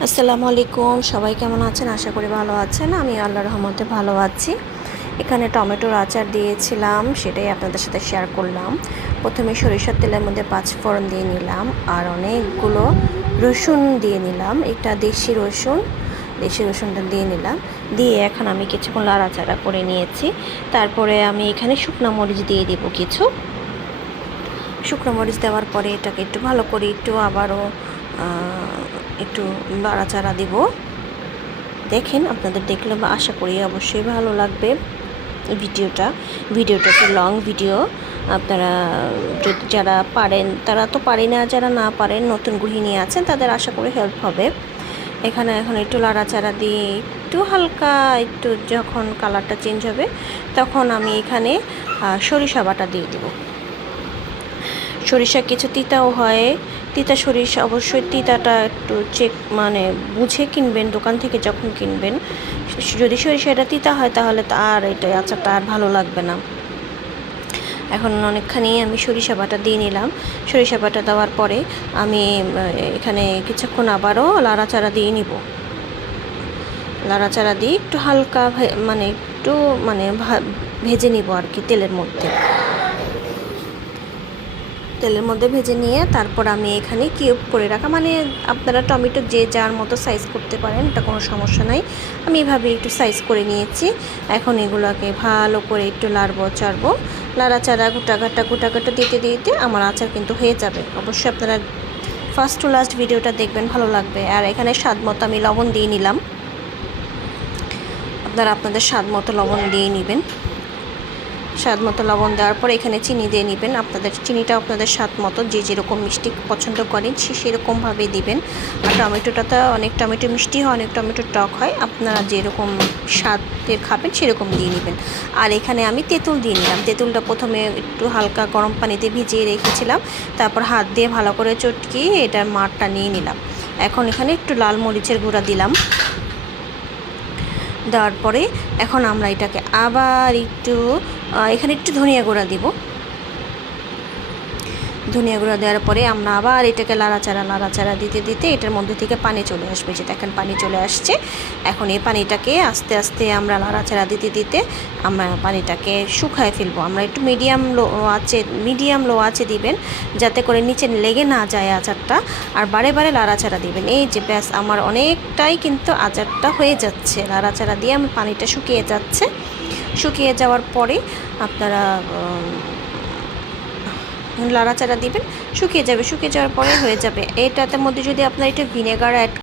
আসসালামু আলাইকুম, সবাই কেমন আছেন? আশা করি ভালো আছেন। আমি আল্লাহর রহমতে ভালো আছি। এখানে টমেটোর আচার দিয়েছিলাম, সেটাই আপনাদের সাথে শেয়ার করলাম। প্রথমে সরিষার তেলের মধ্যে 5 ফোড়ন দিয়ে নিলাম আর অনেকগুলো রসুন দিয়ে নিলাম। এটা দেশি রসুনটা দিয়ে নিলাম। দিয়ে এখন আমি কিছুক্ষণ লাড়াচাড়া করে নিয়েছি। তারপরে আমি এখানে শুকনো মরিচ দিয়ে দিব কিছু। শুকনো মরিচ দেওয়ার পরে এটাকে একটু ভালো করে আবারও একটু নাড়াচাড়া দিব। দেখেন, আপনাদের দেখলে আশা করি অবশ্যই ভালো লাগবে ভিডিওটা একটু লং ভিডিও। আপনারা যদি যারা পারেন তারা তো পারি না, যারা না পারেন নতুন গৃহিণী আছেন তাদের আশা করি হেল্প হবে। এখানে এখন একটু নাড়াচাড়া দিয়ে একটু হালকা একটু যখন কালারটা চেঞ্জ হবে তখন আমি এখানে সরিষা বাটা দিয়ে দেব। সরিষা কিছু তিতাও হয়, তিতা সরিষা অবশ্যই তিতাটা একটু চেক বুঝে কিনবেন দোকান থেকে যখন কিনবেন। যদি সরিষাটা তিতা হয় তাহলে আর এটা আচারটা আর ভালো লাগবে না। এখন অনেকখানি আমি সরিষা বাটা দিয়ে নিলাম। সরিষা বাটা দেওয়ার পরে আমি এখানে কিছুক্ষণ আবারও লাড়াচাড়া দিয়ে নিব। লাড়াচাড়া দিয়ে একটু হালকা একটু ভেজে নিব আর কি তেলের মধ্যে ভেজে নিয়ে তারপর আমি এখানে কিউব করে রাখা, আপনারা টমেটো যে যার মতো সাইজ করতে পারেন, এটা কোনো সমস্যা নাই। আমি এভাবে একটু সাইজ করে নিয়েছি। এখন এগুলোকে ভালো করে একটু লাড়াচাড়া গোটাগাটা দিতে দিতে আমার আচার কিন্তু হয়ে যাবে। অবশ্যই আপনারা ফার্স্ট টু লাস্ট ভিডিওটা দেখবেন, ভালো লাগবে। আর এখানে স্বাদ মতো আমি লবণ দিয়ে নিলাম। আপনারা আপনাদের স্বাদ মতো লবণ দিয়ে নেবেন। স্বাদ মতো লবণ দেওয়ার পর এখানে চিনি দিয়ে নেবেন। চিনিটা আপনাদের স্বাদ মতো, যে যেরকম মিষ্টি পছন্দ করেন সেরকমভাবেই দিবেন। আর টমেটোটা তো অনেক টমেটো মিষ্টি হয়, অনেক টমেটো টক হয়। আপনারা যেরকম স্বাদের খাবেন সেরকম দিয়ে নেবেন। আর এখানে আমি তেঁতুল দিয়ে নিলাম। তেঁতুলটা প্রথমে একটু হালকা গরম পানিতে ভিজিয়ে রেখেছিলাম, তারপর হাত দিয়ে ভালো করে চটকিয়ে এটার মাড়টা নিয়ে নিলাম। এখন এখানে একটু লাল মরিচের গুঁড়া দিলাম। দেওয়ার পরে এখন আমরা এটাকে আবার এখানে একটু ধনিয়া গুঁড়া দিব। ধনিয়া গুঁড়া দেওয়ার পরে আমরা আবার এটাকে লাড়াচাড়া দিতে দিতে এটার মধ্যে থেকে পানি চলে আসবে। যে দেখেন পানি চলে আসছে। এখন এই পানিটাকে আস্তে আস্তে আমরা লাড়াচাড়া দিতে দিতে আমরা পানিটাকে শুকায় ফেলবো। আমরা একটু মিডিয়াম লো আছে দিবেন, যাতে করে নিচে লেগে না যায় আচারটা। আর বারে বারে লাড়াচাড়া দিবেন। এই যে ব্যাস, আমার অনেকটাই কিন্তু আচারটা হয়ে যাচ্ছে। লাড়াচাড়া দিয়ে আমার পানিটা শুকিয়ে যাওয়ার পরে আপনারা লাড়াচাড়া দিবেন। শুকিয়ে যাওয়ার পরে হয়ে যাবে। এটাতে মধ্যে যদি আপনারা একটু ভিনেগার অ্যাড